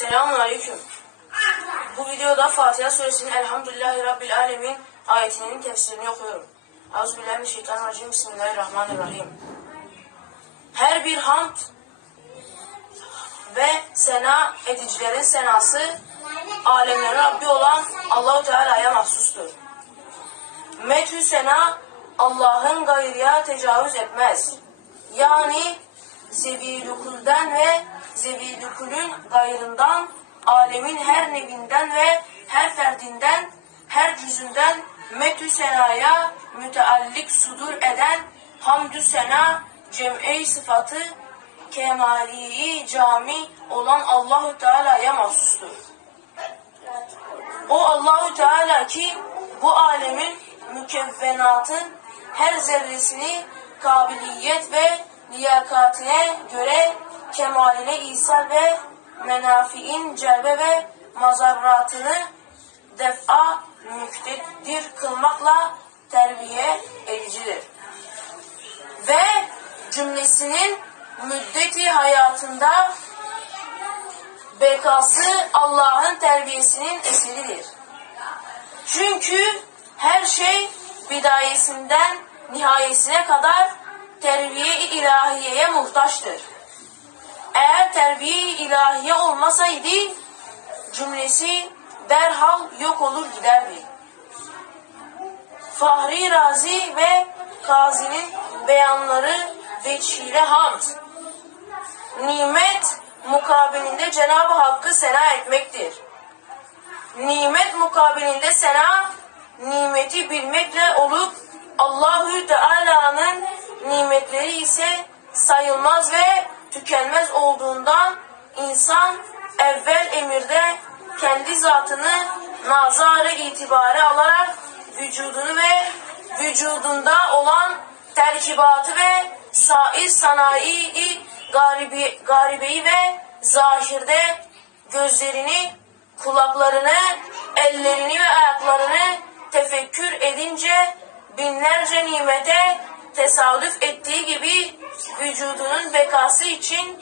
Selamun Aleyküm. Bu videoda Fatiha suresinin Elhamdülillahi Rabbil Alemin ayetinin tefsirini okuyorum. Euzubillahimineşşeytanirracim. Bismillahirrahmanirrahim. Her bir hamd ve sena edicilerin senası alemlerin Rabbi olan Allahu Teala'ya mahsustur. Methü sena Allah'ın gayrıya tecavüz etmez. Yani zevilükulden ve zevilükulün gayrından alemin her nevinden ve her ferdinden her cüzünden metü senaya müteallik sudur eden hamdü sena cem'i sıfatı kemaliyi cami olan Allahu Teala'ya mahsustur. O Allahü Teala ki bu alemin mükevvenatın her zerresini kabiliyet ve liyakatine göre kemaline isal ve menafiin celbe ve mazarratını def'a müktedir kılmakla terbiye edicidir. Ve cümlesinin müddeti hayatında bekası Allah'ın terbiyesinin eseridir. Çünkü her şey bidayesinden nihayesine kadar terbiye-i ilahiyeye muhtaçtır. Eğer terbiye-i ilahiye olmasaydı cümlesi derhal yok olur giderdi. Fahri Razi ve Kazi'nin beyanları veçhile hamd, nimet mukabilinde Cenab-ı Hakk'ı sena etmektir. Nimet mukabilinde sena, nimeti bilmekle olup Allahü Teala'nın nimetleri ise sayılmaz ve tükenmez olduğundan insan evvel emirde kendi zatını nazarı itibare alarak vücudunu ve vücudunda olan terkibatı ve sair sanayi garibi, garibeyi ve zahirde gözlerini, kulaklarını, ellerini ve ayaklarını tefekkür edince binlerce nimete tesadüf ettiği gibi vücudunun bekası için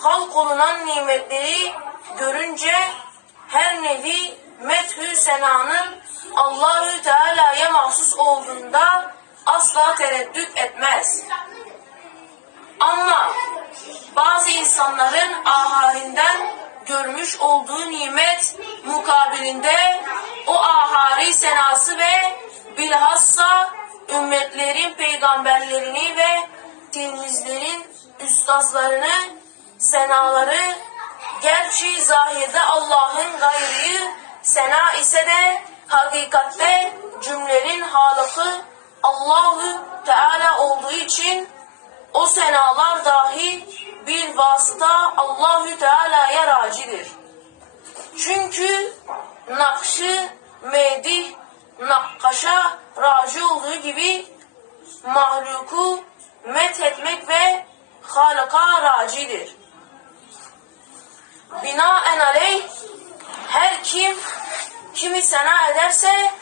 halk olunan nimetleri görünce her nevi methü senanın Allahü Teala'ya mahsus olduğunda asla tereddüt etmez. Ama bazı insanların aharinden görmüş olduğu nimet mukabilinde o ahari senası ve bilhassa ümmetlerin peygamberlerini ve tilmizlerin üstazlarını senaları gerçi zahirde Allah'ın gayrıyı sena ise de hakikatte cümlenin halıkı Allahü Teala olduğu için o senalar dahi bir vasıta Allahü Teala'ya racidir. Çünkü nakşı, medih, nakkaşa raci olduğu gibi mahluku methetmek ve halaka racidir. Binaenaleyh her kim kimi sena ederse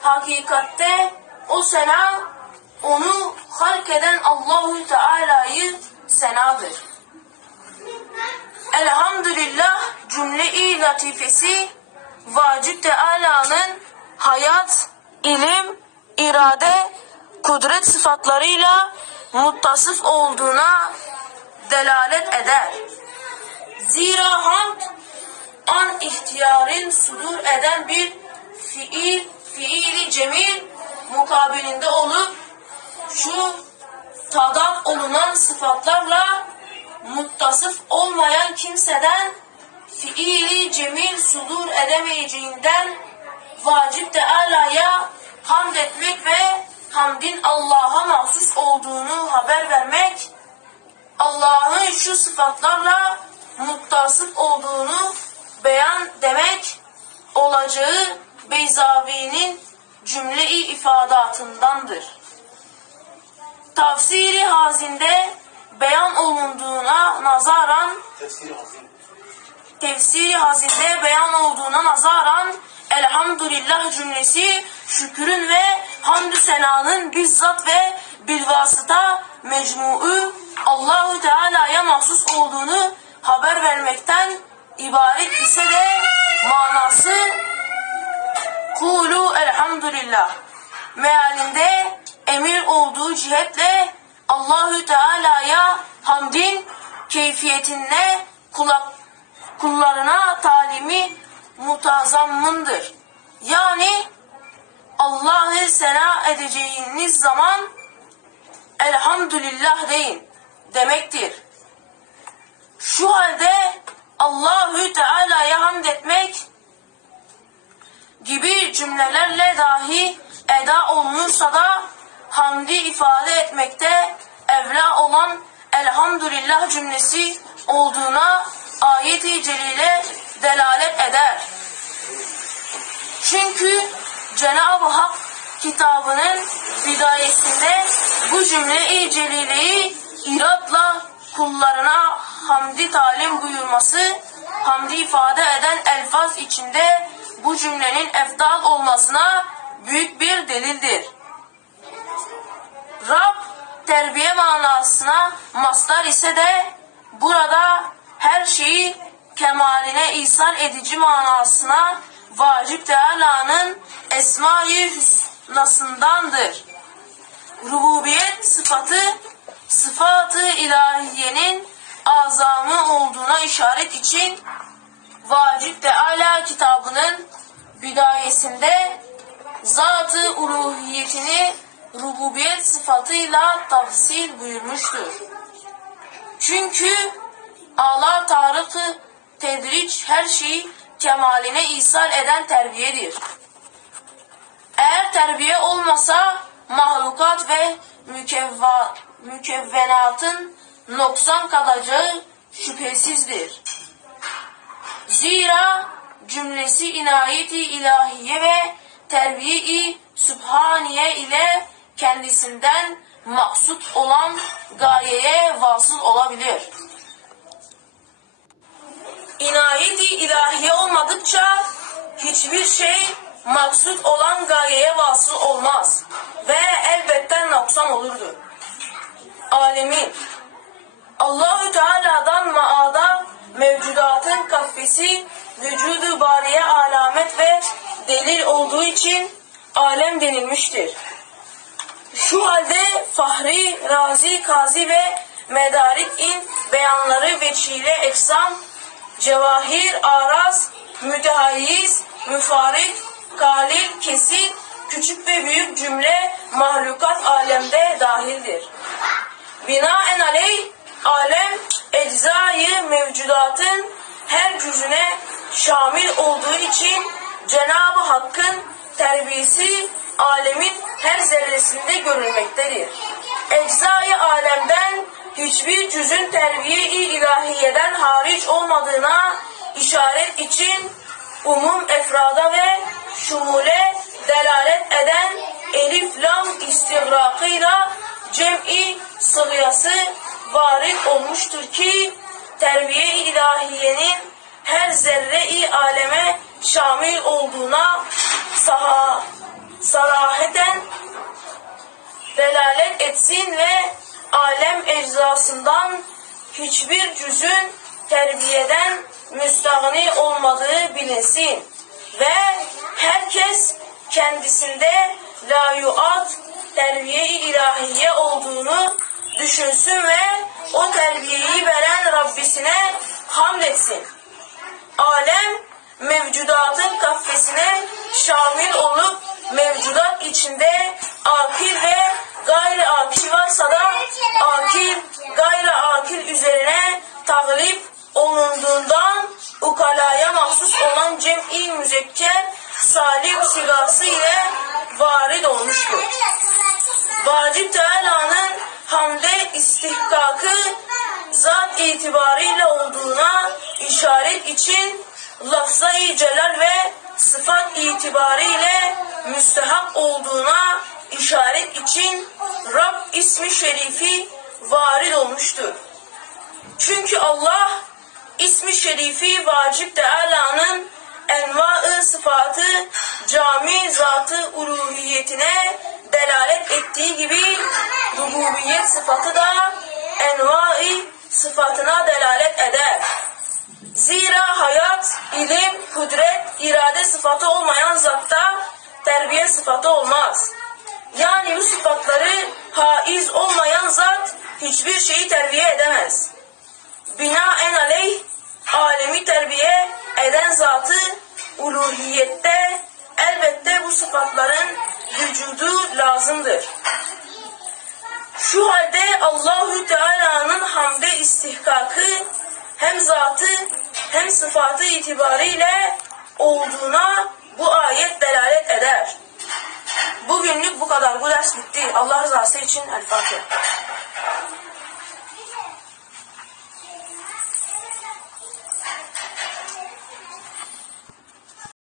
hakikatte o sena onu halk eden Allahü Teala'yı senadır. Elhamdülillah cümle-i latifesi Vacib Teala'nın hayat, ilim, irade, kudret sıfatlarıyla muttasıf olduğuna delalet eder. Zira hamd an ihtiyarın sudur eden bir fiil, fiili cemil mukabilinde olup şu tadat olunan sıfatlarla muttasıf olmayan kimseden fiili cemil sudur edemeyeceğinden vacip Teala'ya hamd etmek ve hamdin olduğunu haber vermek, Allah'ın şu sıfatlarla muttasıf olduğunu beyan demek olacağı Beyzavi'nin cümle-i ifadatındandır. Tafsiri hazinde beyan olunduğuna nazaran tefsiri hazinde beyan olduğuna nazaran elhamdülillah cümlesi şükürün ve hamdü senanın bizzat ve bilvasıta mecmuu Allahü Teala'ya mahsus olduğunu haber vermekten ibaret ise de manası Kulu elhamdülillah mealinde emir olduğu cihetle Allahü Teala'ya hamdin keyfiyetine kulak, kullarına talimi mutazammındır. Yani Allah'ı sena edeceğiniz zaman elhamdülillah deyin demektir. Şu halde Allahü Teala'ya hamd etmek gibi cümlelerle dahi eda olunursa da hamdi ifade etmekte evla olan elhamdülillah cümlesi olduğuna ayet-i celile delalet eder. Çünkü Cenab-ı Hak kitabının bidayesinde bu cümle-i celileyi iratla kullarına hamdi talim buyurması, hamdi ifade eden elfaz içinde bu cümlenin efdal olmasına büyük bir delildir. Rab terbiye manasına mastar ise de burada her şeyi kemaline ihsan edici manasına vacip Teala'nın esma-i hüsnasındandır. Rububiyet sıfatı sıfatı ilahiyenin azamı olduğuna işaret için Vacip Teala kitabının bidayesinde zat-ı uluhiyetini rububiyet sıfatıyla tafsil buyurmuştur. Çünkü Allah Tarık-ı tedriç her şeyi kemaline ihsal eden terbiyedir. Eğer terbiye olmasa mahlukat ve mükevva, mükevvenatın noksan kalacağı şüphesizdir. Zira cümlesi inayeti ilahiye ve terbiye-i sübhaniye ile kendisinden maksut olan gayeye vasıl olabilir. İnayeti ilahiye olmadıkça hiçbir şey maksut olan gayeye vasıl olmaz ve elbette noksan olurdu. Alemin Allahü Teala'dan maada mevcudatın kafesi vücudu bariye alamet ve delil olduğu için alem denilmiştir. Şu halde Fahri, Razi, Kazi ve Medarik-in beyanları veçile eksam, cevahir, araz, mütehayyiz, müfarik, galil, kesin, küçük ve büyük cümle mahlukat alemde dahildir. Binaenaleyh alem eczayı mevcudatın her cüzüne şamil olduğu için Cenab-ı Hakk'ın terbiyesi alemin her zerresinde görülmektedir. Eczayı alemden hiçbir cüzün terbiye-i ilahiyeden hariç olmadığına işaret için umum efrada ve şumule delalet eden elif lam istigrakıyla cem'i sıgyası varit olmuştur ki terbiye-i ilahiyenin her zerre-i aleme şamil olduğuna saha, saraheten delalet etsin ve alem eczasından hiçbir cüzün terbiyeden müstahni olmadığı bilinsin. Ve herkes kendisinde layuat terbiye-i ilahiye olduğunu düşünsün ve o terbiyeyi veren Rabbisine hamd etsin. Alem mevcudatın kafesine şamil olup mevcudat içinde akil ve gayri akil varsa da akil gayri akil üzerine taglip olunduğundan ukalaya mahsus olan cem'i müzekker salim sigası ile varid olmuştur. Vacip Teala'nın hamde istihkakı zat itibariyle olduğuna işaret için lafza-i celal ve sıfat itibariyle müstehak olduğuna işaret için Rab ismi şerifi varid olmuştur. Çünkü Allah ismi şerifi vacip Teala'nın cami zatı uluhiyetine delalet ettiği gibi rububiyet sıfatı da enva-i sıfatına delalet eder. Zira hayat, ilim, kudret, irade sıfatı olmayan zatta terbiye sıfatı olmaz. Yani bu sıfatları haiz olmayan zat hiçbir şeyi terbiye edemez. Binaen aleyh alemi terbiye eden zatı uluhiyette elbette bu sıfatların vücudu lazımdır. Şu halde Allahü Teala'nın hamde istihkakı hem zatı hem sıfatı itibariyle olduğuna bu ayet delalet eder. Bugünlük bu kadar. Bu ders bitti. Allah rızası için El Fatiha.